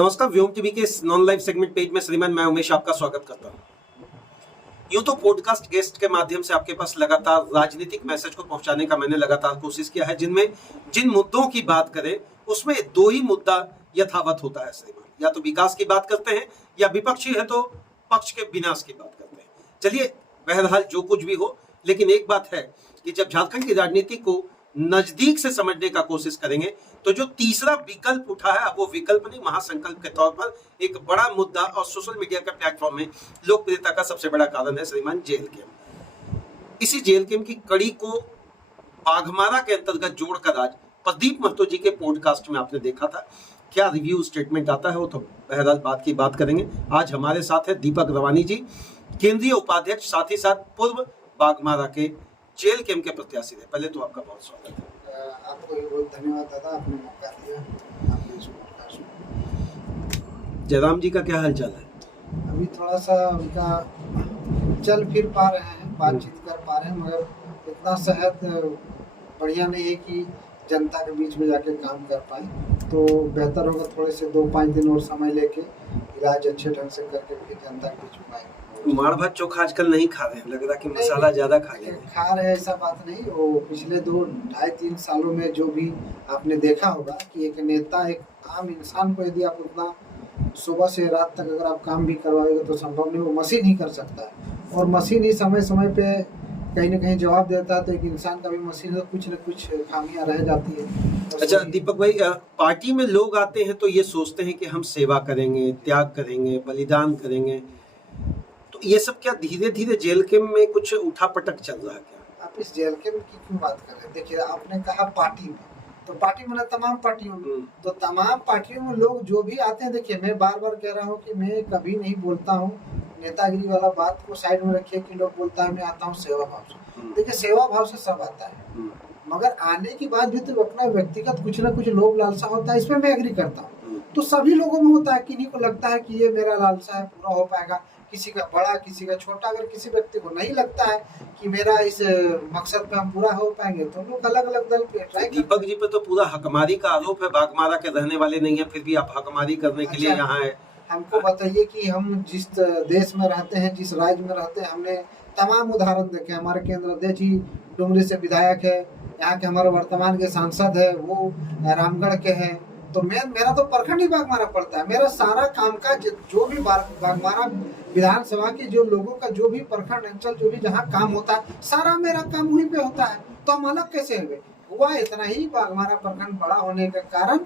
नमस्कार, व्योम टीवी के इस नॉन लाइव सेगमेंट पेज में श्रीमान मैं उमेश आपका स्वागत करता हूं। यूं तो पॉडकास्ट गेस्ट के माध्यम से आपके पास लगातार राजनीतिक मैसेज को पहुंचाने का मैंने लगातार कोशिश किया है, जिनमें जिन मुद्दों की बात करें उसमें दो ही मुद्दा यथावत होता है श्रीमान, या तो विकास की बात करते हैं या विपक्षी है तो पक्ष के विनाश की बात करते हैं। चलिए, बहरहाल जो कुछ भी हो, लेकिन एक बात है कि जब झारखंड की राजनीति को नजदीक से समझने का कोशिश करेंगे तो जो तीसरा विकल्प उठा है, अब वो विकल्प नहीं, महासंकल्प के तौर पर एक बड़ा मुद्दा और सोशल मीडिया के प्लेटफॉर्म में लोकप्रियता का सबसे बड़ा कारण है श्रीमान जेल गेम। इसी जेल गेम की कड़ी को बाघमारा के अंतर्गत जोड़कर आज प्रदीप महतो जी के पॉडकास्ट में आपने देखा था। क्या रिव्यू स्टेटमेंट आता है वो तो बहरहाल बात की बात करेंगे। आज हमारे साथ है दीपक रवानी जी, केंद्रीय उपाध्यक्ष, साथ ही साथ पूर्व बाघमारा के जेल गेम के प्रत्याशी थे। पहले तो आपका बहुत स्वागत है। आपको बहुत धन्यवाद दादा, आपने मौका दिया आपके इस पॉडकास्ट में। जयराम जी का क्या हालचाल है? अभी थोड़ा सा उनका चल फिर पा रहे हैं, बातचीत कर पा रहे हैं, मगर इतना सेहत बढ़िया नहीं है कि जनता के बीच में जाके काम कर पाए। तो बेहतर होगा थोड़े से 2-5 दिन और समय लेके इलाज अच्छे ढंग से करके फिर जनता के बीच में आए। मार भात चोखा आजकल नहीं खा रहे हैं, लग रहा कि मसाला ज्यादा खा रहे हैं। खा रहे ऐसा बात नहीं। वो पिछले 2-2.5-3 सालों में जो भी आपने देखा होगा कि एक नेता, एक आम इंसान को यदि आप उतना सुबह से रात तक अगर आप काम भी करवाएंगे तो संभव नहीं, वो मशीन ही कर सकता है। और मशीन ही समय समय पे कहीं ना कहीं जवाब देता है, तो एक इंसान का भी मशीन है, कुछ न कुछ खामियां रह जाती है। अच्छा दीपक भाई, पार्टी में लोग आते हैं तो ये सोचते हैं कि हम सेवा करेंगे, त्याग करेंगे, बलिदान करेंगे, तो ये सब क्या धीरे धीरे जेल गेम में कुछ उठापटक चल रहा है क्या? आप इस जेल गेम की क्यों बात कर रहे हैं? देखिए, आपने कहा पार्टी में, तो पार्टी में तमाम पार्टियों में, तो तमाम पार्टियों में लोग जो भी आते हैं, देखिए मैं बार बार कह रहा हूँ कि मैं कभी नहीं बोलता हूँ नेतागिरी वाला बात को साइड में रखिए कि लोग बोलता है मैं आता हूँ सेवा भाव से। देखिए, सेवा भाव से सब आता है, मगर आने के बाद भी तो अपना व्यक्तिगत कुछ ना कुछ लोभ लालसा होता है, इसमें मैं एग्री करता हूँ। तो सभी लोगों में होता है, किन्हीं को लगता है कि ये मेरा लालसा है, पूरा हो पाएगा, किसी का बड़ा किसी का छोटा। अगर किसी व्यक्ति को नहीं लगता है कि मेरा इस मकसद पे हम पूरा हो पाएंगे तो लोग अलग अलग दल पे ट्राई। दीपक जी पे तो पूरा हकमारी का आरोप है, बाघमारा के रहने वाले नहीं है, फिर भी आप हकमारी करने के लिए यहाँ है। हमको बताइए कि हम जिस देश में रहते हैं, जिस राज्य में रहते हैं, हमने तमाम उदाहरण देखे। हमारे केंद्र अध्यक्ष जी डुमरी से विधायक है, यहाँ के हमारे वर्तमान के सांसद है वो रामगढ़ के हैं। तो मेरा तो प्रखंड ही बाघमारा पड़ता है। मेरा सारा काम का जो भी बाघमारा विधानसभा के जो लोगों का जो भी प्रखंड अंचल जो भी जहाँ काम होता है, सारा मेरा काम वहीं पे होता है। तो हम अलग कैसे हुआ? इतना ही बाघमारा प्रखंड बड़ा होने के कारण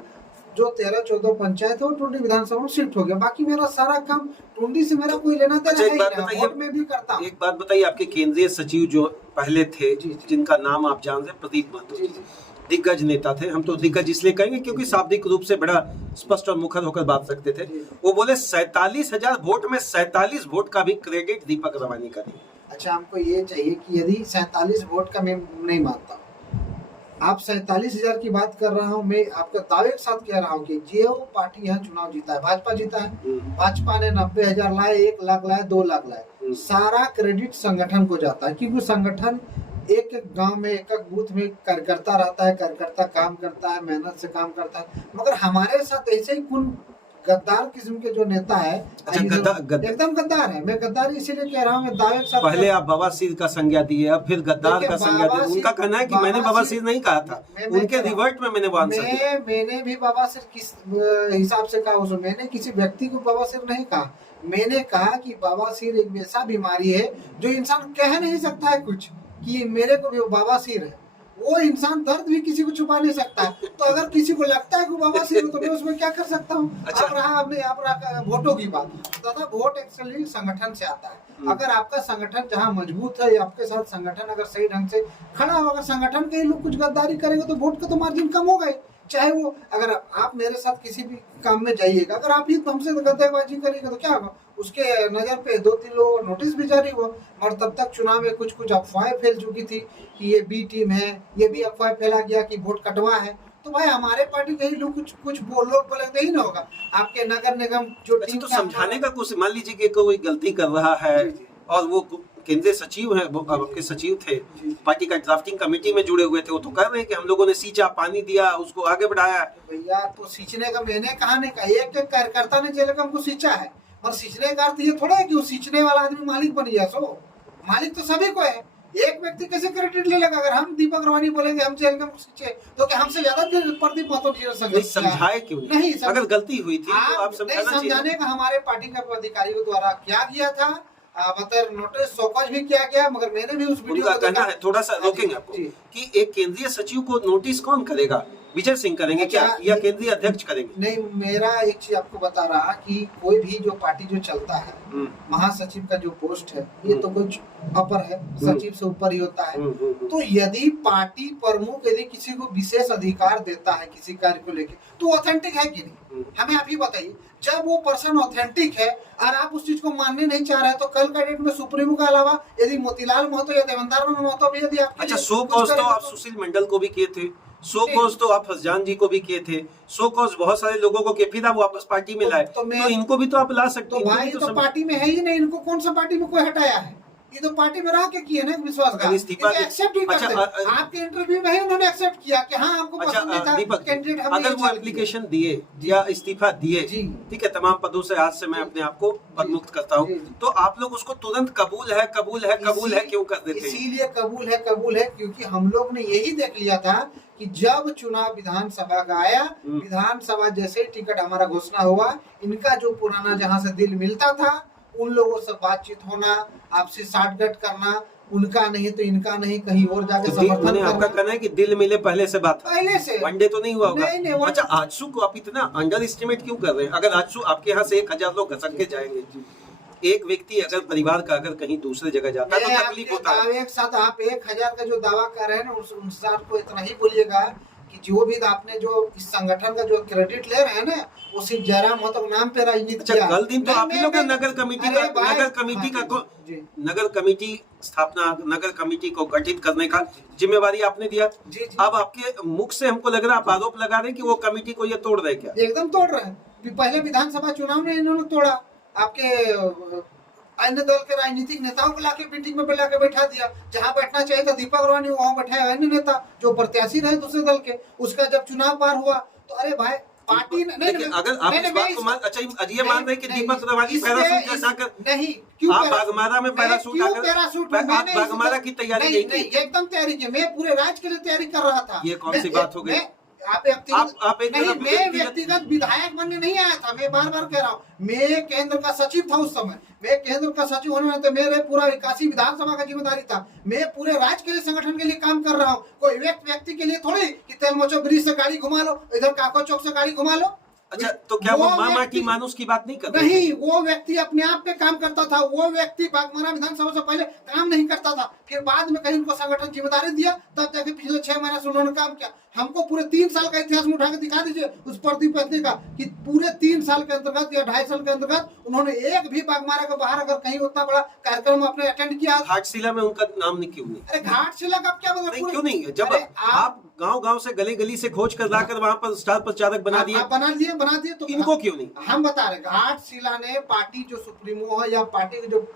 जो 13-14 पंचायत है वो टुंडी विधानसभा में शिफ्ट हो गया। बाकी मेरा सारा काम टुंडी से मेरा कोई लेना देना है, मैं भी करता हूँ। एक बात बताइए, आपके केंद्रीय सचिव जो पहले थे, जिनका नाम आप जान रहे हैं, प्रदीप महतो, दिग्गज नेता थे। हम तो दिग्गज इसलिए कहेंगे क्योंकि शाब्दिक रूप से बड़ा स्पष्ट और मुखर होकर बात रखते थे। वो बोले 47,000 वोट में 47 वोट का भी क्रेडिट दीपक रवानी का नहीं। अच्छा, हमको ये चाहिए कि यदि 47 वोट का मैं नहीं मानता, आप 47,000 की बात कर रहा हूँ, मैं आपका दावे के साथ कह रहा हूँ कि जो पार्टी यहाँ चुनाव जीता है, भाजपा जीता है, भाजपा ने 90,000 लाए, 1 लाख लाए, 2 लाख लाए, सारा क्रेडिट संगठन को जाता है। क्योंकि संगठन एक गांव में एक बूथ में कार्यकर्ता रहता है, कार्यकर्ता काम करता है, मेहनत से काम करता है। मगर हमारे साथ ऐसे ही कुल गद्दार किस्म के जो नेता है, एकदम गद्दार है। मैं गद्दार इसीलिए कह रहा हूँ, मैं दावे के साथ। पहले आप बवासीर का संज्ञा दिए, अब फिर गद्दार का संज्ञा दिए। उनका कहना है कि मैंने बवासीर नहीं कहा था, उनके रिवर्ट में मैंने मैंने भी बवासीर किस हिसाब से कहा? उसमें मैंने किसी व्यक्ति को बवासीर नहीं कहा। मैंने कहा कि बवासीर एक ऐसा बीमारी है जो इंसान कह नहीं सकता है कुछ कि मेरे को भी बवासीर है। वो इंसान दर्द भी किसी को छुपा नहीं सकता। तो अगर किसी को लगता है कि बवासीर हो तो मैं उसमें क्या कर सकता हूँ? अच्छा। आप रहा वोटों की बात, दादा वोट एक्चुअली संगठन से आता है। अगर आपका संगठन जहाँ मजबूत है, आपके साथ संगठन अगर सही ढंग से खड़ा हो, अगर संगठन के लोग कुछ गद्दारी करेंगे तो वोट का तो मार्जिन कम होगा ही। चाहे वो अगर आप मेरे साथ किसी भी काम में जाइएगा, अगर आप ही हमसे गद्दारबाजी करेंगे तो क्या होगा? उसके नज़र पे 2-3 लोगों का नोटिस भी जारी हुआ। और तब तक चुनाव में कुछ अफवाहें फैल चुकी थी कि ये बी टीम है, ये भी अफवाह फैला गया कि वोट कटवा है। तो भाई हमारे पार्टी के ही लोग कुछ लोग बोलेंगे ही ना होगा। आपके नगर निगम जो टीम तो समझाने का कुछ, मान लीजिए कि कोई गलती कर रहा है और वो केंद्रीय सचिव हैं, वो आपके सचिव थे, पार्टी का ड्राफ्टिंग कमेटी में जुड़े हुए थे, वो तो कह रहे हैं कि हम लोगों ने सींचा, पानी दिया, उसको आगे बढ़ाया। भैया तो सींचने का मैंने कहा नहीं कहा, एक एक कार्यकर्ता ने जेल हमको सींचा है, और सींचने का अर्थ ये थोड़ा है कि वो सींचने वाला आदमी मालिक बन गया। सो मालिक तो सभी को है, एक व्यक्ति कैसे क्रेडिट ले लेगा? अगर हम दीपक रवानी बोलेंगे हम जेल में सींचे, तो क्या हमसे ज्यादा प्रदीप महतो जी समझाए क्यों नहीं? अगर गलती हुई थी तो आप समझाने का हमारे पार्टी के अधिकारियों द्वारा क्या किया था, मतलब नोटिस शोकॉज भी किया गया, मगर मैंने भी उस वीडियो को कहना है, थोड़ा सा रोकेंगे आपको कि एक केंद्रीय सचिव को नोटिस कौन करेगा? विजय सिंह करेंगे क्या, या केंद्रीय अध्यक्ष करेंगे? नहीं, मेरा एक चीज आपको बता रहा कि कोई भी जो पार्टी जो चलता है, महासचिव का जो पोस्ट है ये तो कुछ अपर है, सचिव से ऊपर ही होता है। तो यदि पार्टी प्रमुख यदि किसी को विशेष अधिकार देता है किसी कार्य को लेकर, तो ऑथेंटिक है कि नहीं? हमें आप ही बताइए। जब वो पर्सन ऑथेंटिक है और आप उस चीज को मानने नहीं चाह रहे, तो कल का डेट में सुप्रीमो के अलावा यदि मोतीलाल महतो या देवेंद्र महतो भी यदि आप अच्छा, सो कॉज तो आप सुशील मंडल को भी किए थे, सो कॉज तो आप फसजान जी को भी किए थे, सो कॉज बहुत सारे लोगों को किए, फिर आप वापस पार्टी में लाए, तो इनको भी तो आप ला सकते हैं। तो भाई तो पार्टी में है ही नहीं, इनको कौन सा पार्टी में कोई हटाया है? ये तो पार्टी में रह के किए ना विश्वासघात, एक्सेप्ट ही करते हैं। आपके इंटरव्यू में ही उन्होंने एक्सेप्ट किया कि हाँ हमको पसंद नहीं था कैंडिडेट, अगर वो एप्लीकेशन दिए या इस्तीफा दिए, ठीक है, तमाम पदों से आज से मैं अपने आप को पद मुक्त करता हूँ, तो आप लोग उसको तुरंत कबूल है कबूल है कबूल है क्यों कर देते हैं? इसीलिए कबूल है क्योंकि हम लोग ने यही देख लिया था कि जब चुनाव विधानसभा का आया, विधानसभा जैसे ही टिकट हमारा घोषणा हुआ, इनका जो पुराना जहाँ से दिल मिलता था उन लोगों से बातचीत होना, आपसे साठगांठ करना, उनका नहीं तो इनका नहीं, कहीं और जाके समर्थन करना। आपका कहना है कि दिल मिले पहले से बात, पहले से वनडे तो नहीं हुआ होगा। अच्छा, आजसू को आप इतना अंडर एस्टिमेट क्यों कर रहे हैं? अगर आजसू आपके यहाँ से 1000 लोग घसक के जाएंगे, एक व्यक्ति अगर परिवार का अगर कहीं दूसरे जगह जाता है तो तकलीफ होता है। एक साथ आप 1000 का जो दावा कर रहे हैं ना, उनसे आपको इतना ही बोलिएगा कि जो भी आपने जो इस संगठन का जो क्रेडिट ले रहे हैं ना, वो सिर्फ जयराम महतो के नाम पे राजनीति किया। कल दिन तो आप ही लोग नगर कमेटी स्थापना, नगर कमेटी को गठित करने का जिम्मेवारी आपने दिया। अब आपके मुख से हमको लग रहा है, आप आरोप लगा रहे हैं कि वो कमेटी को ये तोड़ रहे, क्या एकदम तोड़ रहे हैं? पहले विधानसभा चुनाव में इन्होंने तोड़ा, आपके अन्य दल के राजनीतिक नेताओं को लाके मीटिंग में बुला के बैठा दिया, जहां बैठना चाहिए था दीपक रवानी वहां बैठाया अन्य नेता जो प्रत्याशी रहे दूसरे दल के। उसका जब चुनाव पार हुआ तो अरे भाई पार्टी नहीं, अगर आप इस बात को मान, अच्छा ये मान रहे कि दीपक रवानी पैराशूट जैसा कर नहीं, क्यों आप बागमारा में पैराशूट बागमारा की तैयारी नहीं की? एकदम तैयारी की, मैं पूरे राज्य के लिए तैयारी कर रहा था। ये कौन सी बात हो गई? आप मैं व्यक्तिगत विधायक बनने नहीं आया था, मैं बार बार कह रहा हूँ, मैं केंद्र का सचिव था उस समय। मैं केंद्र का सचिव होने में तो मेरे पूरा 81 विधानसभा का जिम्मेदारी था। मैं पूरे राज्य के लिए संगठन के लिए काम कर रहा हूँ, कोई व्यक्ति के लिए थोड़ी कि तेलमोचो ब्रिज से गाड़ी घुमा लो, इधर काको चौक से गाड़ी घुमा लो। अच्छा, तो क्या वो मामा की मानुस की बात नहीं करते? नहीं, वो व्यक्ति अपने आप पे काम करता था। वो व्यक्ति बागमारा विधानसभा से पहले काम नहीं करता था, फिर बाद में कहीं उनको संगठन जिम्मेदारी दिया, तब जाके पिछले 6 महीने से उन्होंने काम किया। हमको पूरे 3 साल का इतिहास में उठा के दिखा दीजिए उस प्रदीप पत्नी का कि पूरे 3 साल के अंतर्गत या 2.5 साल के अंतर्गत उन्होंने एक भी बागमारा के बाहर अगर कहीं उतना बड़ा कार्यक्रम आपने अटेंड किया। घाटशिला में उनका नाम नहीं क्यों नहीं? अरे घाटशिला का क्या मतलब? क्यों नहीं है? जब आप गांव-गांव से गली-गली से खोज कर लाकर वहां पर स्टार प्रचारक बना दिए तो इनको क्यों नहीं? हम बता रहे, घाटशिला ने पार्टी जो सुप्रीमो है या पार्टी के जो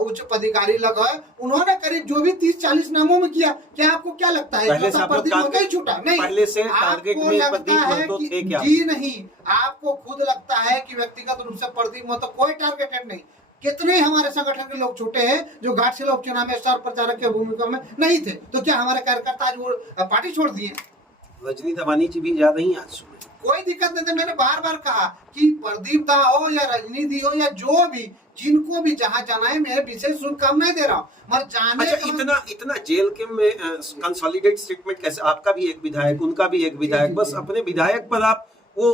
उच्च पदाधिकारी लगा है, उन्होंने करीब जो भी 30-40 नामों में किया। क्या आपको क्या लगता है पहले से प्रदीप महतो ही छूटा? नहीं, पहले से टारगेट में प्रदीप महतो थे क्या? जी नहीं, आपको खुद लगता है कि व्यक्तिगत रूप से प्रदीप महतो कोई टारगेटेड नहीं। कितने हमारे संगठन के लोग छूटे हैं जो घाटशिला उपचुनाव में स्टार प्रचारक की भूमिका में नहीं थे, तो क्या हमारे कार्यकर्ता आज वो पार्टी छोड़ दिए? रजनी धवानी जी भी जा रही हैं आज सुबह, कोई दिक्कत नहीं थी। मैंने बार बार कहा कि प्रदीप दा हो या रजनी दी हो या जो भी, जिनको भी जहां जाना है, मैं विशेष शुभकामनाएं दे रहा हूँ, मगर जाने अच्छा, इतना जेल के में कंसोलिडेट स्टेटमेंट कैसे? आपका भी एक विधायक, उनका भी एक विधायक, बस अपने विधायक पर आप वो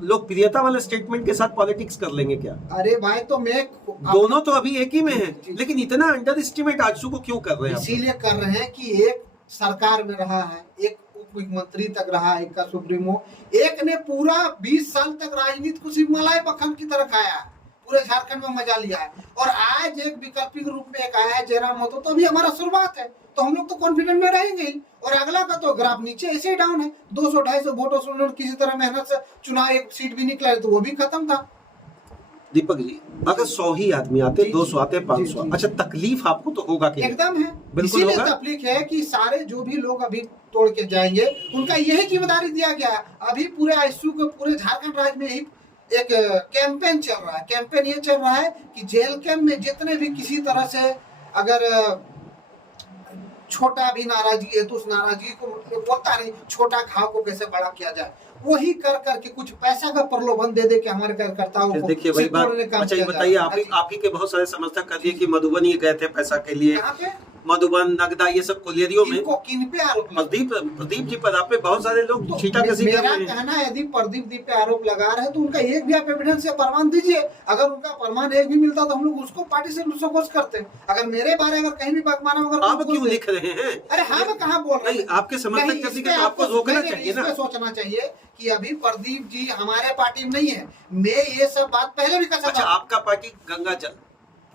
लोकप्रियता वाले स्टेटमेंट के साथ पॉलिटिक्स कर लेंगे क्या? अरे भाई, तो मैं दोनों तो अभी एक ही में है, लेकिन इतना अंडर एस्टिमेट आजसू को क्यों कर रहे हैं? इसीलिए कर रहे हैं कि एक सरकार में रहा है, एक मुख्यमंत्री तक रहा, एक का सुप्रीमो, एक ने पूरा 20 साल तक राजनीति को सिर्फ मलाई मक्खन की तरह खाया, पूरे झारखंड में मजा लिया है, और आज एक विकल्पिक रूप में एक आया है जयराम महतो। तो अभी हमारा शुरुआत है, तो हम लोग तो कॉन्फिडेंट में रहेंगे ही, और अगला का तो ग्राफ नीचे ऐसे ही डाउन है। 200-250 वोटों से उन्होंने किसी तरह मेहनत से चुनाव एक सीट भी निकला है, तो वो भी खत्म था। दीपक जी, अगर 100 ही आदमी आते, जी, 200 आते, 500, जी, जी। अच्छा तकलीफ आपको तो होगा कि नहीं? एकदम है, बिल्कुल इसीलिए होगा। तकलीफ है कि सारे जो भी लोग अभी तोड़ के जाएंगे उनका यही जिम्मेदारी दिया गया है। अभी पूरे आईसीयू के पूरे झारखंड राज्य में यही एक कैंपेन चल रहा है। कैंपेन ये चल रहा है कि जेल कैंप में जितने भी किसी तरह से अगर छोटा भी नाराजगी है तो उस नाराजगी को बोलता नहीं, छोटा घाव को कैसे बड़ा किया जाए, वही कर करके कुछ पैसा का प्रलोभन दे दे के हमारे कार्यकर्ताओं को देखिए वही बात। तोड़ने का काम अच्छा ये किया जा बताइए, रहा है। आप ही के बहुत सारे समर्थक कर दिए कि मधुबन ये गए थे पैसा के लिए, यहाँ पे मधुबन, नगदा, ये सब कोलियरियों में किन पे आरोप लगा? प्रदीप जी पर आप पे बहुत सारे लोग तो छीटा कसी कर मेरा रहे हैं। कहना है यदि प्रदीप जी पे आरोप लगा रहे हैं तो उनका एक भी आप एविडेंस या प्रमाण दीजिए। अगर उनका प्रमाण एक भी मिलता तो हम लोग उसको पार्टी से सपोर्ट करते हैं। अगर मेरे बारे अगर कहीं भी बकमाना अगर आप क्यों लिख रहे हैं? अरे हम कहाँ बोल रहे नहीं, हैं? आपके समर्थक नहीं, करने इस के पे तो आपको रोकना नहीं, चाहिए इस ना। पे सोचना चाहिए कि अभी प्रदीप जी हमारे पार्टी में नहीं है। मैं ये सब बात पहले भी कर सकता अच्छा, हूं। आपका पार्टी गंगा जल,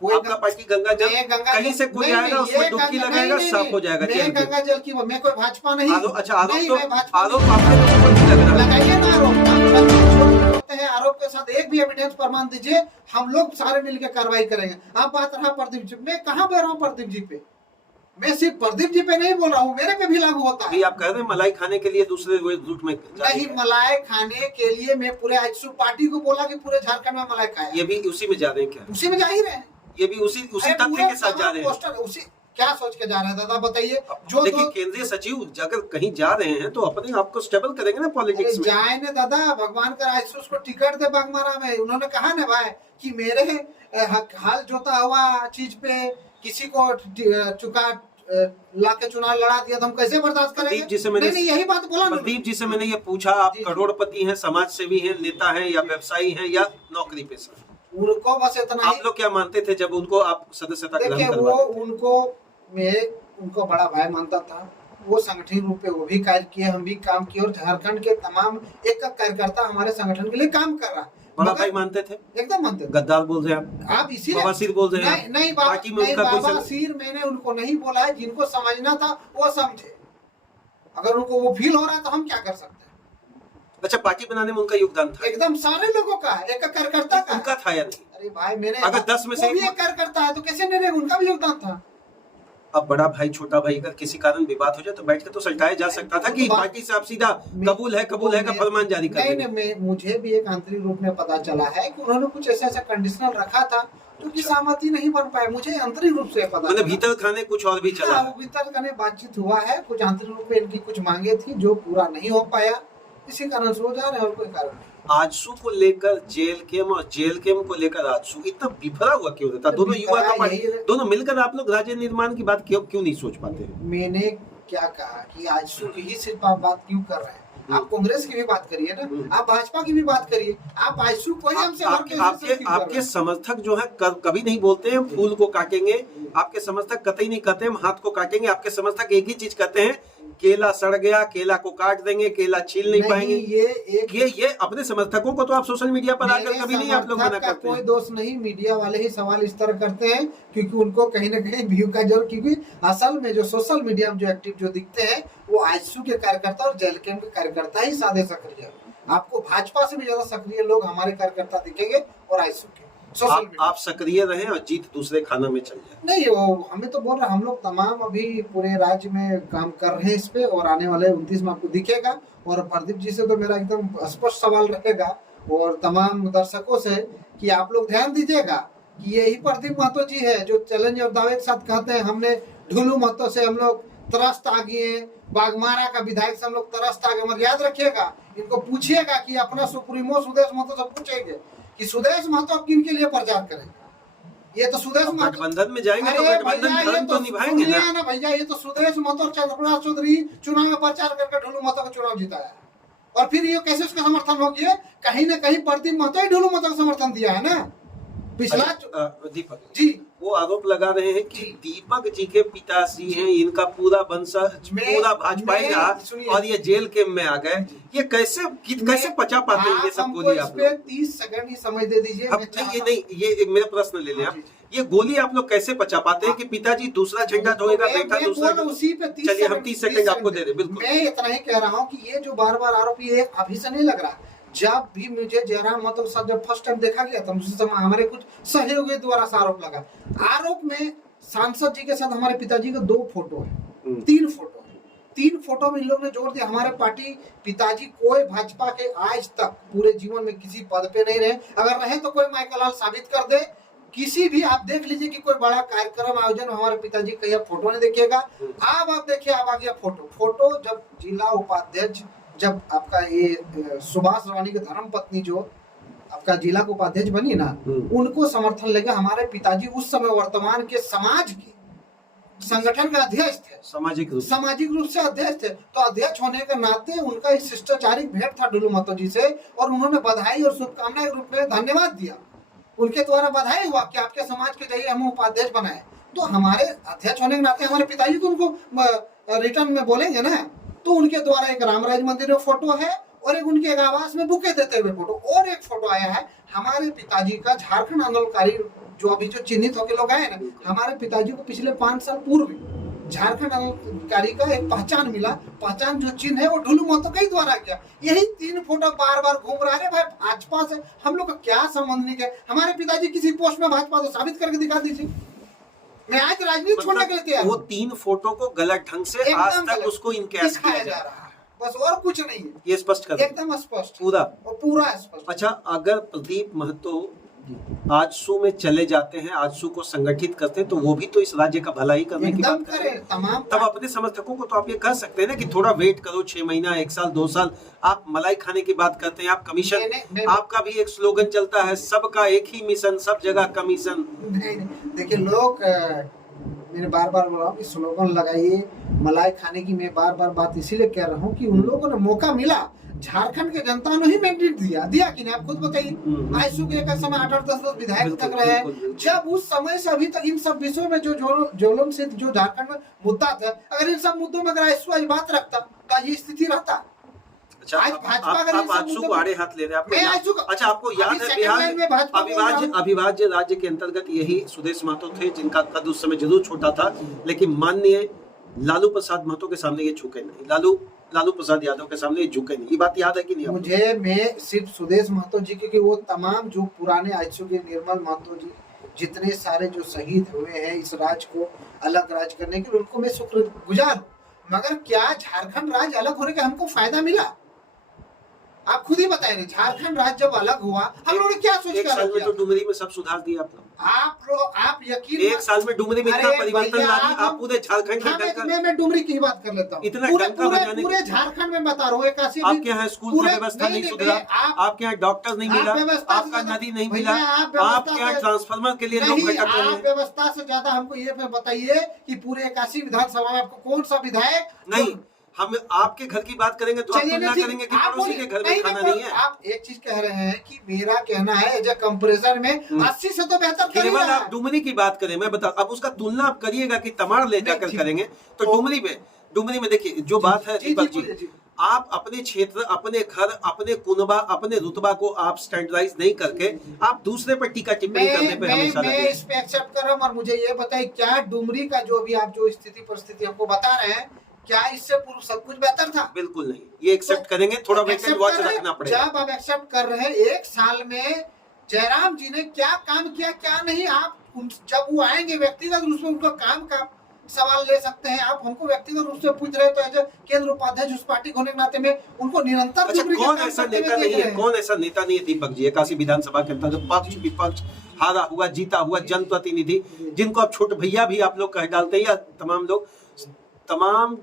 कोई आपका पार्टी गंगा जल, मैं गंगा कहीं जल- से कोई नहीं, आएगा नहीं, उसमें ये डुबकी गंगा- लगाएगा, नहीं, साफ नहीं, हो जाएगा मैं जेल के। गंगा जल की मैं कोई भाजपा नहीं। अच्छा आरोप नहीं, तो मैं भाजपा आरोप नहीं। आपके लोगों पर नहीं लग रहा। लगाइए ना आरोप करते हैं, आरोप के साथ एक भी एविडेंस प्रमाण दीजिए, हम लोग सारे मिलकर कार्रवाई करेंगे। आप बात रहा प्रदीप जी, मैं कहाँ बोल रहा हूँ प्रदीप जी पे, मैं सिर्फ प्रदीप जी पे नहीं बोल रहा हूँ, मेरे पे भी लागू होता अभी है। आप कह रहे हैं मलाई खाने के लिए दूसरे रूट में जा रही नहीं, है। मलाई खाने के लिए मैं पूरे आईसीयू पार्टी को बोला कि पूरे झारखंड में मलाई खाया, ये भी उसी में जा रहे हैं क्या? उसी में जा ही रहे हैं। ये भी उसी अरे तथ्य पूरे के साथ जा रहे हैं। पोस्टर उसी क्या सोच के जा रहे हैं दादा बताइए? जो देखिए तो केंद्रीय सचिव अगर कहीं जा रहे हैं तो अपने आप को स्टेबल करेंगे ना अरे पॉलिटिक्स में। जाए ने दादा, भगवान का आईसीयू को टिकट दे बागमारा में। उन्होंने कहा ना भाई कि मेरे हाल जोता हुआ चीज पे किसी को चुका लाके चुनाव लड़ा दिया तो हम कैसे बर्दाश्त करेंगे? प्रदीप जी से मैंने नहीं, यही बात बोला ना। प्रदीप जी से मैंने ये पूछा, आप जी, जी। करोड़पति हैं, समाज सेवी हैं, नेता हैं या व्यवसायी हैं या नौकरी पेशा? उनको बस इतना ही आप लोग क्या मानते थे जब उनको आप सदस्यता देखिए, ग्रहण वो करवाते थे? मैं उनको बड़ा भाई मानता था। वो संगठन रूप में वो भी कार्य किए, हम भी काम किए, और झारखंड के तमाम एक कार्यकर्ता हमारे संगठन के लिए काम कर रहा है। बड़ा मगर भाई मानते थे? एकदम मानते थे। गद्दार बोल रहे हैं आप इसीलिए बवासीर बोल रहे हैं? नहीं, नहीं बाबा, पार्टी में नहीं उनका कोई बाबा सीर मैंने उनको नहीं बोला है। जिनको समझना था वो समझे। अगर उनको वो फील हो रहा है तो हम क्या कर सकते हैं? अच्छा, पार्टी बनाने में उनका योगदान था? एकदम सारे लोगों का, एक कार्यकर्ता का। उनका था या नहीं? अरे भाई मैंने अगर 10 में से वो भी एक कार्यकर्ता है तो कैसे नहीं रहेगा? उनका भी योगदान था। अब बड़ा भाई छोटा भाई अगर किसी कारण विवाद हो जाए तो बैठ के तो सलटाया जा सकता था कि पार्टी से आप सीधा कबूल है का फरमान जारी कर नहीं, देंगे। नहीं, मुझे भी एक आंतरिक रूप में पता चला है कि उन्होंने कुछ ऐसा कंडीशनल रखा था जो कि सहमति नहीं बन पाए। मुझे आंतरिक रूप से पता मतलब चला। भीतर खाने कुछ और भी चला हाँ, है। वो भीतर खाने बातचीत हुआ है, कुछ आंतरिक रूप में इनकी कुछ मांगे थी जो पूरा नहीं हो पाया, इसी कारण से वो जा रहे हैं और कोई कारण नहीं। आजसू को लेकर जेल केम और जेल केम को लेकर आजसू इतना बिफरा हुआ क्यों रहता? दोनों युवा का पार्टी, दोनों मिलकर आप लोग राज्य निर्माण की बात क्यों नहीं सोच पाते हैं? मैंने क्या कहा कि आजसू की ही सिर्फ आप बात क्यों कर रहे हैं? आप कांग्रेस की भी बात करिए ना, आप भाजपा की भी बात करिए, आप आजसू को ही हमसे आपके समर्थक जो है कभी नहीं बोलते हैं फूल को काटेंगे। आपके समर्थक कतई नहीं कहते हम हाथ को काटेंगे। आपके समर्थक एक ही चीज कहते हैं, केला सड़ गया, केला को काट देंगे, केला छील नहीं पाएंगे। ये अपने समर्थकों को तो आप सोशल मीडिया पर आकर कभी नहीं आप लोग मना करते कोई हैं। दोष नहीं, मीडिया वाले ही सवाल इस तरह करते हैं क्योंकि उनको कहीं ना कहीं व्यू का जरूर, क्योंकि असल में जो सोशल मीडिया में जो एक्टिव जो दिखते हैं वो आजसू के कार्यकर्ता और जेल कैंप के कार्यकर्ता ही सादे सक्रिय। आपको भाजपा से भी ज्यादा सक्रिय लोग हमारे कार्यकर्ता दिखेंगे और आजसू के सोशल मीडिया। आप सक्रिय रहें और जीत दूसरे खाना में चल जाए। नहीं, वो हमें तो बोल रहे, हम लोग तमाम अभी पूरे राज्य में काम कर रहे हैं इस पे, और आने वाले 29 में आपको दिखेगा। और प्रदीप जी से तो मेरा एकदम स्पष्ट सवाल रहेगा और तमाम दर्शकों से कि आप लोग ध्यान दीजिएगा कि यही प्रदीप महतो जी है जो चैलेंज और दावे के साथ कहते हैं हमने ढुलू महतो से हम लोग त्रस्त आ गए, बागमारा का विधायक से हम लोग त्रस्त आ गए। मगर याद रखिएगा, इनको पूछिएगा कि अपना सुप्रीमो सुदेश महतो से पूछेंगे कि सुदेश महतो अब किन के लिए प्रचार करेंगे। ये तो सुदेश महतो गठबंधन में जाएंगे तो अरे गठबंधन भैया, धर्म ये तो निभाएंगे सुनिए ना। भैया, ये तो सुदेश महतो और चंद्रप्रकाश चौधरी चुनाव में प्रचार करके ढुलू महतो का चुनाव जिताया, और फिर ये कैसे उसका समर्थन हो गया? कहीं ना कहीं प्रदीप महतो ही ढुलू महतो का समर्थन दिया है ना पिछला। दीपक जी, वो आरोप लगा रहे हैं कि दीपक जी के पिताश्री हैं, इनका पूरा वंशज पूरा भाजपा ही रहा और ये जेल कैंप में आ गए। ये कैसे पचा पाते हैं ये सब? गोली आप लोग 30 सेकंड ही समय दे दीजिए। अब नहीं, ये मेरा प्रश्न ले लें आप। ये गोली आप लोग कैसे पचा पाते हैं कि पिताजी दूसरा झंडा ढोएगा, बेटा दूसरा? उसी पे 30 चलिए हम 30 सेकंड आपको दे दें। बिल्कुल, मैं इतना ही कह रहा हूँ कि ये जो बार बार आरोप, ये अभी से नहीं लग रहा। जब भी मुझे जयराम महतो के साथ जब फर्स्ट टाइम देखा गया था, उसी समय हमारे कुछ सहयोगी द्वारा से आरोप लगा। आरोप में सांसद जी के साथ हमारे पिताजी का 2 फोटो है, 3 फोटो है। 3 फोटो में इन लोग ने जोड़ दिया। हमारे पार्टी पिताजी कोई भाजपा के आज तक पूरे जीवन में किसी पद पे नहीं रहे। अगर रहे तो कोई माइकल हॉल साबित कर दे। किसी भी आप देख लीजिए कि कोई बड़ा कार्यक्रम आयोजन में हमारे पिताजी का यह फोटो नहीं देखिएगा। अब आप देखिए, अब आ गया फोटो जब जिला उपाध्यक्ष, जब आपका ये सुभाष रानी की धर्म पत्नी जो आपका जिला के उपाध्यक्ष बनी ना, उनको समर्थन लेकर हमारे पिताजी उस समय वर्तमान के समाज के संगठन का अध्यक्ष थे, सामाजिक रूप से अध्यक्ष थे। तो अध्यक्ष होने के नाते उनका एक शिष्टाचारिक भेंट था डुलू महतो जी से, और उन्होंने बधाई और शुभकामनाएं के रूप में धन्यवाद दिया। उनके द्वारा बधाई हुआ कि आपके समाज के जरिए हम उपाध्यक्ष बनाए। तो हमारे अध्यक्ष होने के नाते हमारे पिताजी तो उनको रिटर्न में बोलेंगे ना। तो उनके द्वारा एक रामराज मंदिर में फोटो है, और एक उनके एक आवास में बुके देते हुए फोटो, और एक फोटो आया है हमारे पिताजी का झारखंड आंदोलनकारी जो अभी जो चिन्हित होकर लोग आए ना, हमारे पिताजी को पिछले 5 साल पूर्व झारखंड आंदोलनकारी का एक पहचान मिला। पहचान जो चिन्ह है वो डुलू महतो के द्वारा किया। यही 3 फोटो बार बार घूम रहा है। भाई भाजपा से हम लोग का क्या संबंध नहीं है। हमारे पिताजी किसी पोस्ट में भाजपा तो साबित करके दिखा दीजिए। मैं आज राजनीति छोड़ने के लिए तैयार। वो 3 फोटो को गलत ढंग से आज तक उसको इनकैश किया जा रहा है, बस और कुछ नहीं है। ये स्पष्ट कर, एकदम स्पष्ट, पूरा स्पष्ट। अच्छा, अगर प्रदीप महतो आजसू में चले जाते हैं, आजसू को संगठित करते हैं, तो वो भी तो इस राज्य का भला ही करने की बात करें। तमाम तब अपने समर्थकों को तो आप ये कह सकते हैं ना कि थोड़ा वेट करो, 6 महीना, 1 साल, 2 साल। आप मलाई खाने की बात करते हैं, आप कमीशन, आपका भी एक स्लोगन चलता है, सबका एक ही मिशन, सब जगह कमीशन। देखिए, लोग मैंने बार बार बोला कि स्लोगन लगाइए मलाई खाने की। मैं बार बार बात इसीलिए कह रहा हूँ कि उन लोगों ने मौका मिला, झारखंड के जनता ने ही मैंडेट दिया कि नहीं, आप खुद बताइए। आईसू के एक समय 8-10 विधायक तक रहे हैं। जब उस समय से अभी तक इन सब विषयों में जो ज्वलनशील जो झारखंड में मुद्दा था, अगर इन सब मुद्दों में अगर आईसू आज बात रखता तो ये स्थिति रहता। अच्छा, आप आजसू को आड़े हाथ ले रहे हैं। अच्छा, आपको याद है बिहार अविभाज्य राज्य के अंतर्गत यही सुदेश महतो थे, जिनका कद उस समय जरूर छोटा था, लेकिन माननीय लालू प्रसाद महतो के सामने ये झुके नहीं। लालू प्रसाद यादव के सामने झुके नहीं। ये बात याद है कि नहीं? मुझे मैं सिर्फ सुदेश महतो जी के वो तमाम जो पुराने आईसू के निर्मल महतो जी, जितने सारे जो शहीद हुए हैं इस राज्य को अलग राज्य करने के लिए, उनको मैं शुक्रगुजार हूँ। मगर क्या झारखंड राज्य अलग होने का हमको फायदा मिला? आप खुद ही बताइए, झारखंड राज्य जब अलग हुआ हम लोगों ने क्या सोच कर? 1 साल में तो डुमरी में सब सुधार दिया आप यकीन 1 साल में डुमरी में इतना परिवर्तन ला दी। आप पूरे झारखंड का मैं डुमरी की बात कर लेता हूँ। इतना पूरे झारखंड में बता रहा हूँ। आपके यहाँ स्कूल की व्यवस्था नहीं सुधरा, आपके यहाँ डॉक्टर नहीं मिला, आपका नदी नहीं मिला, आपके यहाँ ट्रांसफार्मर के लिए लोग भटक रहे हैं। व्यवस्था से ज्यादा हमको ये बताइए कि पूरे 81 विधानसभा में आपको कौन सा विधायक नहीं। हम आपके घर की बात करेंगे तो आप तुलना करेंगे कि पड़ोसी के घर में खाना नहीं है। आप एक चीज कह रहे हैं कि मेरा कहना है एज ए कंपैरिजन में 80 से तो बेहतर करेगा। आप डुमरी की बात करें, मैं बता, अब उसका तुलना आप करिएगा कि तमाड़ ले जाकर करेंगे तो डुमरी में देखिए जो बात है दीपक जी, आप अपने क्षेत्र, अपने घर, अपने कुनबा, अपने रुतबा को आप स्टैंडर्डाइज नहीं करके आप दूसरे पर टीका टिप्पणी करने पे हमेशा लगे। मैं इस पे एक्सेप्ट कर रहा हूँ। और मुझे ये बताइए, क्या डुमरी का जो भी आप जो स्थिति परिस्थिति हमको बता रहे हैं, क्या इससे पूर्व सब कुछ बेहतर था? बिल्कुल नहीं। ये एक्सेप्ट करेंगे, थोड़ा वेट एंड वॉच रखना पड़ेगा। जब आप एक्सेप्ट कर रहे हैं, 1 साल में जयराम जी ने क्या काम किया क्या नहीं, आप जब वो आएंगे व्यक्तिगत रूप से उनका काम का सवाल ले सकते हैं। आप हमको व्यक्तिगत रूप से पूछ रहे हैं, तो एज केंद्र उपाध्यक्ष उस पार्टी होने के नाते में उनको निरंतर कौन ऐसा नेता नहीं है दीपक जी 81 विधानसभा के अंतर्गत पक्ष विपक्ष, हारा हुआ जीता हुआ जनप्रतिनिधि, जिनको आप छोटे भैया भी आप लोग कह डालते हैं, या तमाम लोग, तमाम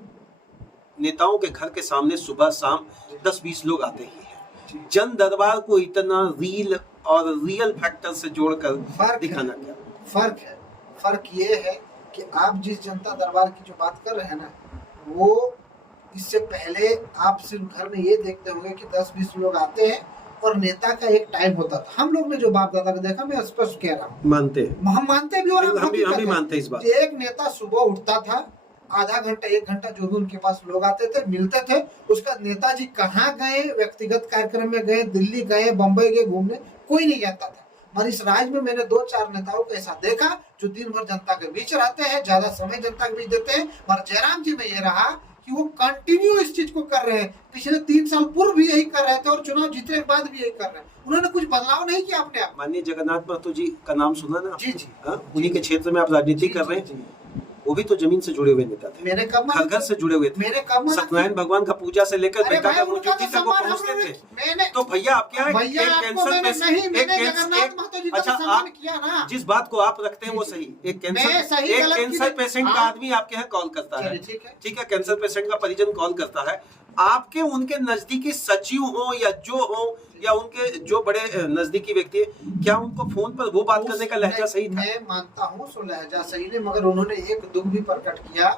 नेताओं के घर के सामने सुबह शाम 10-20 लोग आते ही हैं। जन दरबार को इतना रियल फैक्टर से जोड़कर दिखाना क्या फर्क है? फर्क ये है कि आप जिस जनता दरबार की जो बात कर रहे हैं ना, वो इससे पहले आप सिर्फ घर में ये देखते होंगे कि 10-20 लोग आते हैं और नेता का एक टाइम होता था। हम लोग ने जो बाप दादा को देखा, मैं स्पष्ट कह रहा हूँ, हम मानते भी और हम भी मानते इस बात। एक नेता सुबह उठता था, आधा घंटा 1 घंटा जो भी उनके पास लोग आते थे, मिलते थे, उसका नेताजी कहाँ गए, व्यक्तिगत कार्यक्रम में गए, दिल्ली गए, बंबई गए घूमने, कोई नहीं जानता था। और इस राज्य में मैंने 2-4 नेताओं को ऐसा देखा जो दिन भर जनता के बीच रहते हैं, ज्यादा समय जनता के बीच देते हैं। और जयराम जी में ये रहा कि वो कंटिन्यू इस चीज को कर रहे हैं। पिछले 3 साल पूर्व भी यही कर रहे थे और चुनाव जीतने के बाद भी यही कर रहे हैं। उन्होंने कुछ बदलाव नहीं किया अपने आप। माननीय जगन्नाथ महतो जी का नाम सुना ना? जी जी, उन्हीं के क्षेत्र में आप राजनीति कर रहे हैं। वो भी तो जमीन से जुड़े हुए नेता थे, मैंने कब घर घर से जुड़े हुए थे। मैंने कब सत्यनारायण भगवान का पूजा से लेकर बेटा का मृत्यु तक वो पहुंचते थे। मैंने तो भैया आप क्या है, भैया आपको मैंने नहीं, मैंने जगन्नाथ महतो जी का सम्मान किया ना। जिस बात को आप रखते हैं वो सही। एक कैंसर पेशेंट का आदमी आपके यहाँ कॉल करता है, ठीक है, कैंसर पेशेंट का परिजन कॉल करता है, आपके उनके नजदीकी सचिव हो या जो हो या उनके जो बड़े नजदीकी व्यक्ति है, क्या उनको फोन पर वो बात करने का लहजा सही था? मैं मानता हूँ सो लहजा सही नहीं, मगर उन्होंने एक दुख भी प्रकट किया।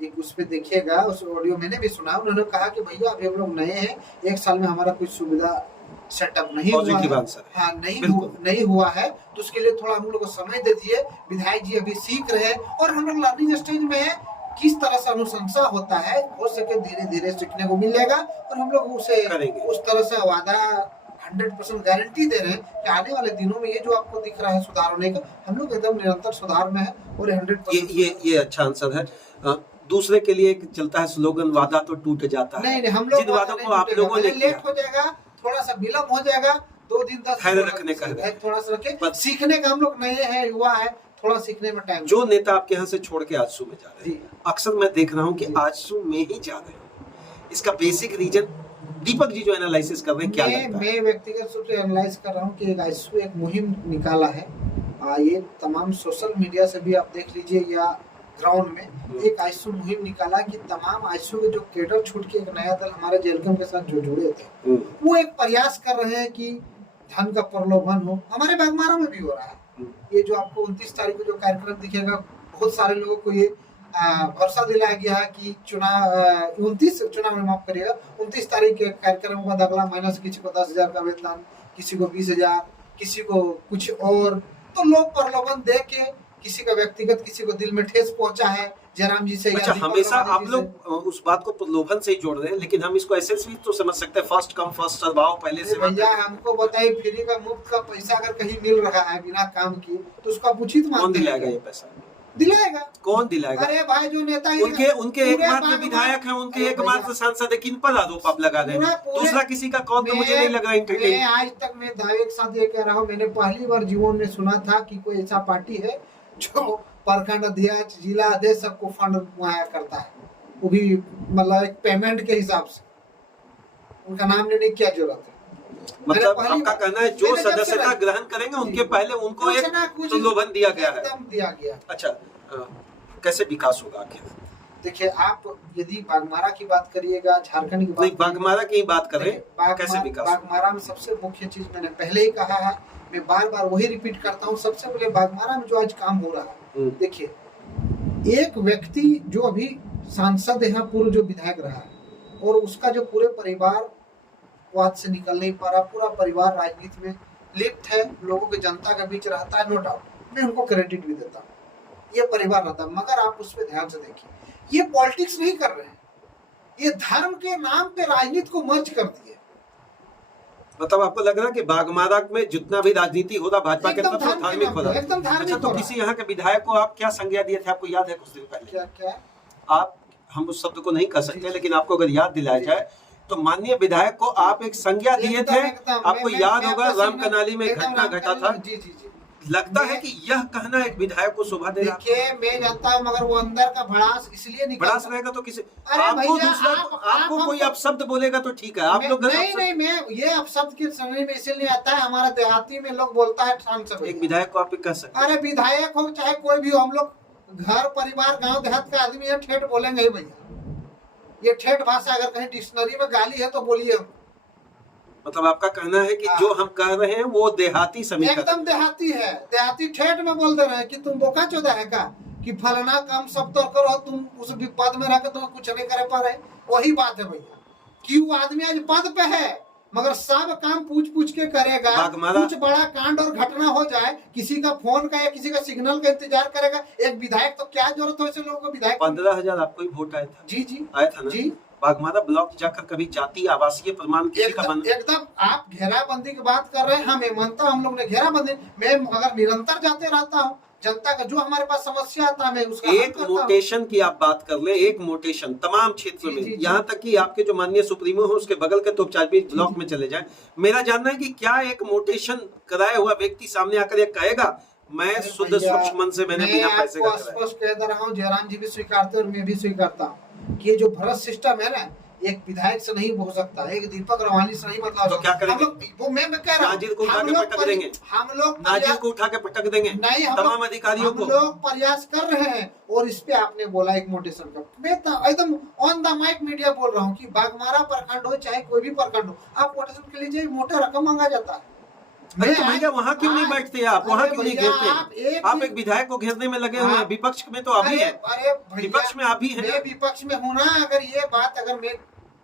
एक उस पे देखिएगा, उस ऑडियो मैंने भी सुना। उन्होंने कहा कि भैया अभी हम लोग नए हैं, 1 साल में हमारा कुछ सुविधा सेटअप नहीं हुआ है, हाँ नहीं हुआ है, तो उसके लिए थोड़ा हम लोग को समय दे दिए। विधायक जी अभी सीख रहे हैं और हम लोग लर्निंग स्टेज में है। किस तरह से अनुशंसा होता है, हो सके धीरे धीरे सीखने को मिलेगा और हम लोग उसे उस तरह से वादा 100% गारंटी दे रहे हैं कि आने वाले दिनों में ये जो आपको दिख रहा है सुधार होने का, हम लोग एकदम निरंतर सुधार में है और 100% ये अच्छा आंसर है। दूसरे के लिए चलता है स्लोगन, वादा तो टूट जाता है। नहीं, हम लोग जिन वादों को आप लोगों ने लेट हो जाएगा, थोड़ा सा विलम्ब हो जाएगा, 2 दिन 10 खैर रखने का थोड़ा सा रखे। सीखने का हम लोग नए हैं, युवा है, थोड़ा सीखने में टाइम। जो नेता आपके यहाँ से छोड़ के आजसू में जा रहे हैं, अक्सर मैं देख रहा हूँ कि आजसू में ही जा रहे हैं, इसका बेसिक रीजन दीपक जी जो एनालिसिस कर रहे हैं, क्या लगता है? मैं व्यक्तिगत रूप से एनालाइज कर रहा हूँ कि आजसू एक मुहिम निकाला है। ये तमाम सोशल मीडिया से भी आप देख लीजिए या ग्राउंड में एक आजसू मुहिम निकाला कि तमाम आजसू के जो कैडर छूट के एक नया दल हमारे जेलकम के साथ जो जुड़े थे, वो एक प्रयास कर रहे हैं कि धन का प्रलोभन हो। हमारे बागमारा में भी हो रहा है। ये जो आपको 29 तारीख को जो कार्यक्रम दिखेगा, बहुत सारे लोगों को ये भरोसा दिलाया गया है कि 29 चुनाव में, माफ करिएगा, 29 तारीख के कार्यक्रम के बाद अगला महीना से किसी को 10,000 का वेतन, किसी को 20,000, किसी को कुछ और। तो लोग प्रलोभन दे के किसी का व्यक्तिगत किसी को दिल में ठेस पहुंचा है जयराम जी से। अच्छा, हमेशा आप लोग उस बात को प्रलोभन से ही जोड़ रहे हैं, लेकिन हम इसको ऐसे भी तो समझ सकते हैं, फर्स्ट कम फर्स्ट सर्व आओ पहले से। भैया हमको बताइए, फ्री का मुफ्त का पैसा अगर कहीं मिल रहा है बिना काम किए तो उसका उचित मानते हैं। कौन दिलाएगा ये पैसा? दिलाएगा कौन दिलाएगा? अरे भाई जो नेता उनके एकमात्र विधायक हैं, उनके एकमात्र सांसद है, किन पर आरोप आप लगा रहे हैं? दूसरा किसी का कौन, तो मुझे नहीं लगा इंटरटेन। आज तक मैं दावे के साथ ये कह रहा हूँ, मैंने पहली बार जीवन में सुना था कि कोई ऐसा पार्टी है जो प्रखंड अध्यक्ष, जिला अध्यक्ष सबको फंड मुहैया करता है, वो भी मतलब एक पेमेंट के हिसाब से। उनका नाम लेने की क्या जरूरत है? मतलब आपका कहना है जो सदस्यता ग्रहण करेंगे उनके पहले उनको एक प्रलोभन दिया गया है? एकदम दिया गया। अच्छा, कैसे विकास होगा आखिर? देखिए, आप यदि बागमारा की बात करिएगा, झारखंड की बात, बागमारा की बात कर रहे हैं, कैसे विकास? बागमारा में सबसे मुख्य चीज मैंने पहले ही कहा है, मैं बार बार वही रिपीट करता हूँ। सबसे पहले बागमारा में जो आज काम हो रहा है, देखिए, एक व्यक्ति जो अभी सांसद यहाँ पूर्व जो विधायक रहा है और उसका जो पूरे परिवार वाद से निकल नहीं पा रहा, पूरा परिवार राजनीति में लिप्त है, लोगों के जनता के बीच रहता है, नो डाउट, मैं उनको क्रेडिट भी देता हूँ, ये परिवार रहता है। मगर आप उस पर ध्यान से देखिए, ये पॉलिटिक्स नहीं कर रहे हैं, ये धर्म के नाम पे राजनीति को मर्ज कर दिए। मतलब आपको लग रहा है कि बागमारा में जितना भी राजनीति हो रहा भाजपा के तरफ से धार्मिक हो रहा है? एकदम धार्मिक। अच्छा, तो किसी यहाँ के विधायक को आप क्या संज्ञा दिए थे, आपको याद है कुछ दिन पहले? क्या आप, हम उस शब्द को नहीं कर सकते, लेकिन आपको अगर याद दिलाया जाए तो माननीय विधायक को आप एक संज्ञा दिए थे, आपको याद होगा, रामकनाली में घटना घटा था। जी जी जी। लगता है कि यह कहना एक विधायक को शोभा दे रहा? देखिए, मैं जानता हूँ, मगर वो अंदर का भड़ास इसलिए निकल, भड़ास रहेगा तो किसी आपको दूसरा आपको कोई अपशब्द बोलेगा तो ठीक है, आप लोग नहीं, मैं ये अपशब्द के समय में इसलिए आता है, हमारा देहाती में लोग बोलता है सांसद। एक विधायक को आप कह सकते? अरे विधायक हो चाहे कोई भी हो, हम लोग घर परिवार गांव देहात का आदमी है, ठेठ बोलेंगे ही भैया। ये ठेठ भाषा अगर कहीं डिक्शनरी में गाली है तो बोलिए। मतलब आपका कहना है कि जो हम कह रहे हैं वो देहाती समीकरण, एकदम देहाती है, देहाती ठेठ में बोल दे रहे हैं कि तुम बोका चौदा है का, कि फलाना काम सब तो करो, तुम उस पद में रहकर तुम कुछ नहीं कर पा रहे। वही बात है भैया कि वो आदमी आज पद पे है मगर सब काम पूछ के करेगा। कुछ बड़ा कांड और घटना हो जाए, किसी का फोन का या किसी का सिग्नल का इंतजार करेगा एक विधायक, तो क्या जरूरत है ऐसे लोगों को विधायक? 15,000 आपको ही वोट आया था? जी जी आया था ना जी। बागमारा ब्लॉक जाकर कभी जाति आवासीय प्रमाण किसी का बन? एकदम आप घेराबंदी की बात कर रहे हैं, हाँ मैं मानता हूँ, हम लोग ने घेराबंदी, मैं अगर निरंतर जाते रहता हूँ जनता का जो हमारे पास समस्या आता है मैं उसका हल एक करता हूं। मोटेशन की आप बात कर ले, एक मोटेशन तमाम क्षेत्र में, यहाँ तक कि आपके जो माननीय सुप्रीमो हो उसके बगल के तोपचाचबीर ब्लॉक में चले जाए, मेरा जानना है कि क्या एक मोटेशन कराया हुआ व्यक्ति सामने आकर ये कहेगा मैं शुद्ध सूक्ष्म मन से मैंने बिना पैसे का कराया? स्पष्ट कह दे रहा हूँ, जयराम जी भी स्वीकारते और मैं भी स्वीकारता हूँ कि ये जो भ्रष्ट सिस्टम है ना, एक विधायक से नहीं हो सकता, एक दीपक रवानी से नहीं बदला। तो क्या करेंगे? वो मैं कह रहा हूँ, नाजिर को उठा के पटक देंगे, हम लोग नाजिर को उठा के पटक देंगे, नहीं, तमाम अधिकारियों को। हम लोग प्रयास कर रहे हैं। और इस पे आपने बोला एक मोटेशन का, मैं तो एकदम ऑन द माइक मीडिया बोल रहा हूँ कि बागमारा प्रखंड हो चाहे कोई भी प्रखंड हो, आप मोटेशन के लिए मोटा रकम मांगा जाता है। अरे तो भैया वहाँ क्यों नहीं बैठते आप, वहाँ क्यों नहीं घेरते? आप एक विधायक को घेरने में लगे हुए हैं, विपक्ष में तो अभी है, विपक्ष में अभी है। मैं विपक्ष में हूँ ना, अगर ये बात अगर मैं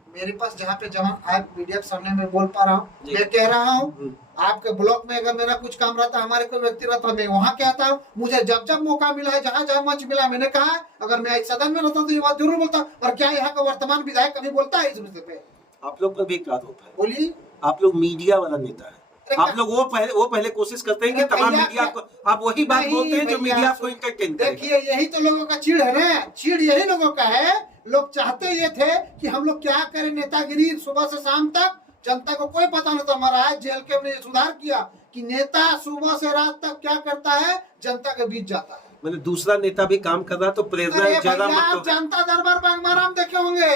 मेरे पास जहाँ पे जमा आज मीडिया के सामने मैं बोल पा रहा हूँ, मैं कह रहा हूँ आपके ब्लॉक में अगर मेरा कुछ काम रहता, हमारे कोई व्यक्ति रहता, मैं वहाँ कहता हूँ। मुझे जब जब मौका मिला है, जहाँ जहाँ मंच मिला, मैंने कहा अगर मैं एक सदन में रहता तो ये बात जरूर बोलता। और क्या यहाँ का वर्तमान विधायक कभी बोलता है इस विषय पे? आप लोग पर भी एक आरोप है, बोलिए। आप लोग मीडिया वाला नेता है, आप लोग वो पहले कोशिश करते हैं कि तमाम मीडिया को आप वही बात बोलते हैं जो मीडिया को एंटरटेन करे। देखिए यही तो लोगों का चिढ़ है ना, चिढ़ यही लोगों का है। लोग चाहते ये थे कि हम लोग क्या करें, नेतागिरी सुबह से शाम तक, जनता को कोई पता नहीं था। महाराज जेल के हमने सुधार किया कि नेता सुबह से रात तक क्या करता है, जनता के बीच जाता है। मैंने दूसरा नेता भी काम कर रहा तो प्रेरणा ज्यादा आप जनता दरबार बागमारा में देखे होंगे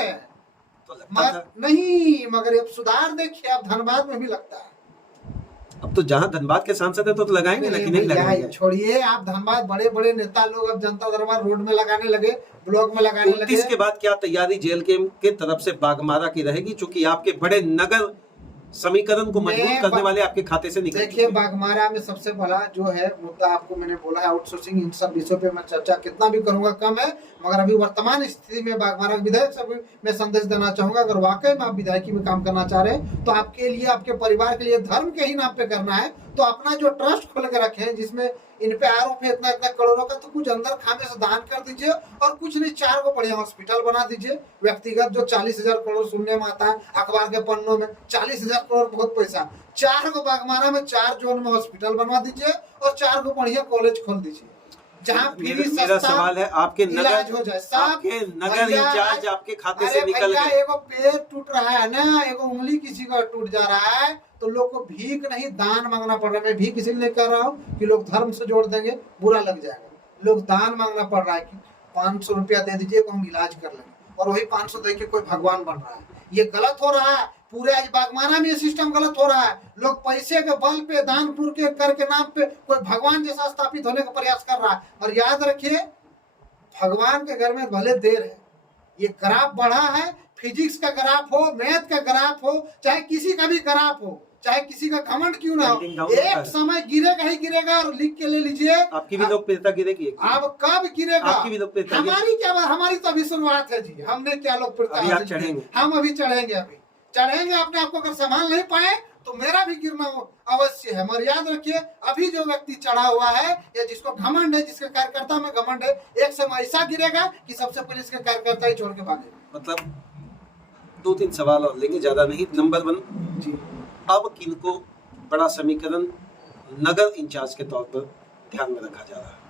तो लगता था। नहीं, मगर अब सुधार देखिए, अब धनबाद में भी लगता है। अब तो जहाँ धनबाद के सांसद है तो लगाएंगे ना कि नहीं लगाएंगे? छोड़िए आप धनबाद, बड़े बड़े नेता लोग अब जनता दरबार रोड में लगाने लगे, ब्लॉक में लगाने लगे। 29 के बाद क्या तैयारी जेल के तरफ से बागमारा की रहेगी, चूंकि आपके बड़े नगर समीकरण को मजबूत करने वाले आपके खाते से निकल? देखिए बागमारा में सबसे बड़ा जो है मुद्दा, आपको मैंने बोला है आउटसोर्सिंग, इन सब विषयों पे मैं चर्चा कितना भी करूंगा कम है। मगर अभी वर्तमान स्थिति में बागमारा विधायक से मैं संदेश देना चाहूंगा, अगर वाकई में आप विधायकी में काम करना चाह रहे हैं तो आपके लिए, आपके परिवार के लिए धर्म के ही नाम पे करना है तो अपना जो ट्रस्ट खोल के रखे जिसमें इन पे आरोप है इतना इतना करोड़ों का, तो कुछ अंदर खामे से दान कर दीजिए और कुछ नहीं 4 को बढ़िया हॉस्पिटल बना दीजिए। व्यक्तिगत जो 40,000 करोड़ सुनने में आता है अखबार के पन्नों में, 40,000 करोड़ बहुत पैसा, 4 को बागमारा में 4 जोन में हॉस्पिटल बनवा दीजिए और 4 को बढ़िया कॉलेज खोल दीजिए जहाँ मेरा सवाल है आपके इलाज हो जाए। आपके नगर इंचार्ज आपके खाते से निकल गए। एगो पैर टूट रहा है ना, एगो उंगली किसी का टूट जा रहा है तो लोग को भीख नहीं दान मांगना पड़ रहा है। मैं भीख इसलिए नहीं कर रहा हूँ कि लोग धर्म से जोड़ देंगे, बुरा लग जाएगा। लोग दान मांगना पड़ रहा है कि 500 रुपया दे दीजिए तो हम इलाज कर लेंगे, और वही 500 दे के कोई भगवान बन रहा है। ये गलत हो रहा है, पूरे आज बागमारा में ये सिस्टम गलत हो रहा है। लोग पैसे के बल पे, दान पुण्य के कर के नाम पे कोई भगवान जैसा स्थापित होने का प्रयास कर रहा है। और याद रखिए भगवान के घर में भले देर है, ये ग्राफ बढ़ा है, फिजिक्स का ग्राफ हो, मैथ का ग्राफ हो, चाहे किसी का भी ग्राफ हो, चाहे किसी का घमंड क्यों ना हो, एक समय गिरेगा ही गिरेगा। और लिख के ले लीजिए, आपकी भी लोकप्रियता गिरेगी। अब कब गिरेगा? आपकी भी लोकप्रियता। हमारी क्या बात, हमारी तो अभी शुरुआत है जी, हमने क्या लोकप्रियता, हम अभी चढ़ेंगे, अभी चढ़ेंगे। अपने आप को अगर संभाल नहीं पाए तो मेरा भी गिरना अवश्य है। मगर याद रखिए अभी जो व्यक्ति चढ़ा हुआ है या जिसको घमंड है, जिसके कार्यकर्ता में घमंड है, एक समय ऐसा गिरेगा कि सबसे पहले इसके कार्यकर्ता ही छोड़ के भागेगा। मतलब 2-3 सवाल और लेंगे, ज्यादा नहीं। नंबर 1 जी, अब किनको बड़ा समीकरण नगर इंचार्ज के तौर पर ध्यान में रखा जा रहा है?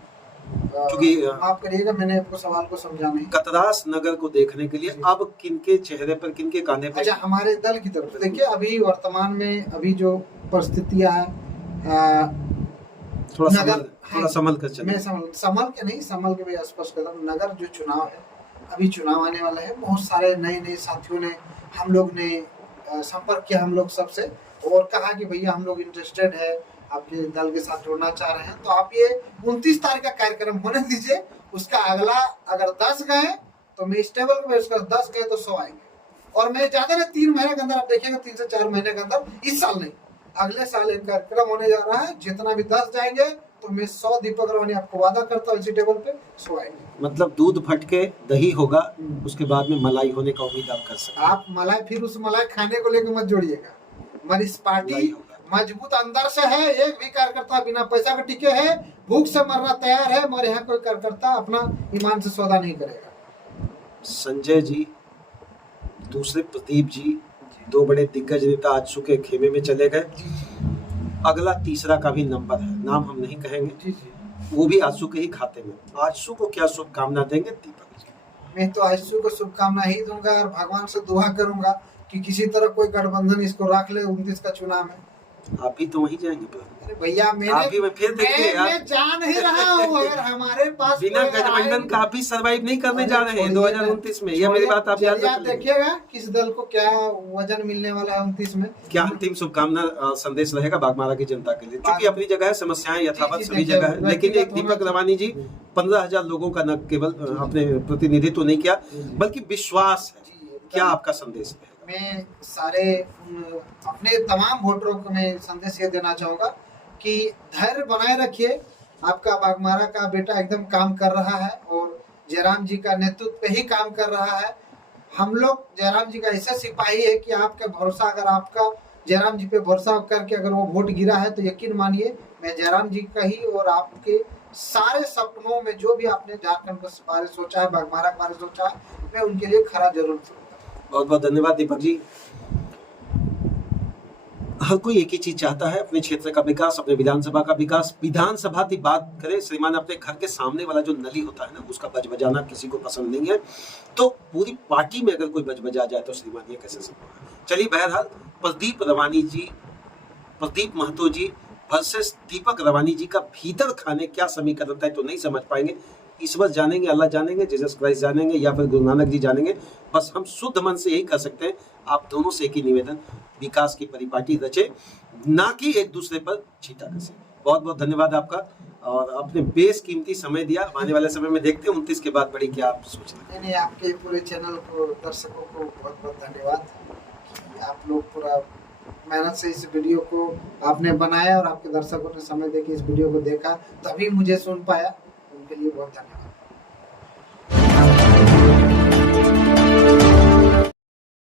क्योंकि आप करिएगा, मैंने आपको सवाल को समझा नहीं। कतरास नगर को देखने के लिए अब किनके चेहरे पर, किनके कांधे पर? अच्छा, हमारे दल की तरफ से देखिए अभी वर्तमान में अभी जो परिस्थितियां है, थोड़ा संभल कर चलिए। मैं संभल के नहीं, संभल के भी स्पष्ट कर दूं, नगर जो चुनाव है, अभी चुनाव आने वाला है। बहुत सारे नए नए साथियों ने, हम लोग ने संपर्क किया हम लोग सबसे और कहा कि भैया हम लोग इंटरेस्टेड है, आपके दल के साथ जुड़ना चाह रहे हैं। तो आप ये 29 तारीख का कार्यक्रम होने दीजिए, उसका अगला अगर 10 गए तो मैं स्टेबल को, उसका 10 गए तो 100 आएंगे। और मैं ज्यादा नहीं, 3 महीने के अंदर आप देखिएगा, 3 से 4 महीने के अंदर, इस साल नहीं अगले साल एक कार्यक्रम होने जा रहा है। जितना भी 10 जाएंगे तो मैं 100 दीपक रवानी आपको वादा करता हूँ, इसी टेबल पे 100 आएंगे। मतलब दूध फटके दही होगा, उसके बाद में मलाई होने का उम्मीद आप कर सकते हैं। आप मलाई, फिर उस मलाई खाने को लेकर मत जोड़िएगा। हमारी पार्टी मजबूत अंदर से है, एक भी कार्यकर्ता बिना पैसा के टिके है, भूख से मरना तैयार है, मगर यहाँ कोई कार्यकर्ता अपना ईमान से सौदा नहीं करेगा। संजय जी, दूसरे प्रदीप जी, 2 बड़े दिग्गज नेता आज सुखे खेमे में चले गए। अगला तीसरा का भी नंबर है, नाम हम नहीं कहेंगे। वो भी आंसू के ही खाते में। आंसू को क्या शुभकामना देंगे दीपक जी? मैं तो आशु को शुभकामना ही दूंगा और भगवान से दुआ करूंगा कि किसी तरह कोई गठबंधन इसको रख ले 29 का चुनाव में। आप भी तो वहीं जाएंगे पर। अरे भैया आप भी फिर देखिए यार, मैं जा नहीं रहा हूँ। अगर हमारे पास बिना कोई अगर गठबंधन आएगा- का आप भी सर्वाइव नहीं करने जा रहे हैं छोड़िए 2029 में। यह मेरी बात आप याद चलिए, आप रख लीजिए। देखिएगा किस दल को क्या वजन मिलने वाला है 29 में। क्या अंतिम शुभकामना संदेश रहेगा बागमारा की जनता के लिए? क्योंकि अपनी जगह है, समस्याएं यथावत जी, सभी देखिए, जगह है, लेकिन एक व्यक्तिगत दीपक होना- रवानी जी 15,000 लोगों का न केवल अपने प्रतिनिधित्व नहीं किया, बल्कि विश्वास है। क्या आपका संदेश है? मैं सारे अपने तमाम वोटरों को मैं संदेश ये देना चाहूंगा कि धैर्य बनाए रखिए। आपका बागमारा का बेटा एकदम काम कर रहा है और जयराम जी का नेतृत्व पे ही काम कर रहा है। हम लोग जयराम जी का ऐसा सिपाही है कि आपका भरोसा, अगर आपका जयराम जी पे भरोसा करके अगर वो वोट गिरा है तो यकीन मानिए मैं जयराम जी का ही और आपके सारे सपनों में जो भी आपने झारखंड के बारे में सोचा है, बागमारा के बारे में सोचा है, मैं उनके लिए खरा जरूर करूंगा। बहुत बहुत धन्यवाद दीपक जी। हर कोई एक ही चीज चाहता है, अपने क्षेत्र का विकास, अपने विधानसभा का विकास। विधानसभा की बात करें श्रीमान, अपने घर के सामने वाला जो नली होता है ना, उसका बजबजाना किसी को पसंद नहीं है। तो पूरी पार्टी में अगर कोई बजबजा जाए तो श्रीमान ये कैसे संभव है? चलिए, बहरहाल प्रदीप रवानी जी, प्रदीप महतो जी वर्सेस दीपक रवानी जी का भीतर खाने क्या समीकरण है तो नहीं समझ पाएंगे। ईश्वर जानेंगे, अल्लाह जानेंगे, जीसस क्राइस्ट जानेंगे, या फिर गुरु नानक जी जानेंगे। बस हम शुद्ध मन से यही कर सकते हैं, आप दोनों से एक ही निवेदन, विकास की परिपाटी रचे, ना कि एक दूसरे पर छीटा कसे। बहुत बहुत धन्यवाद आपका, और आपने बेशकीमती समय दिया। आने वाले समय में देखते हैं 29 के बाद बड़ी क्या आप सोच रहे हैं। नहीं, आपके पूरे चैनल को, दर्शकों को बहुत बहुत धन्यवाद कि आप लोग पूरा मेहनत से इस वीडियो को आपने बनाया और आपके दर्शकों ने समय देके इस वीडियो को देखा, तभी मुझे सुन पाया। उनके लिए बहुत धन्यवाद।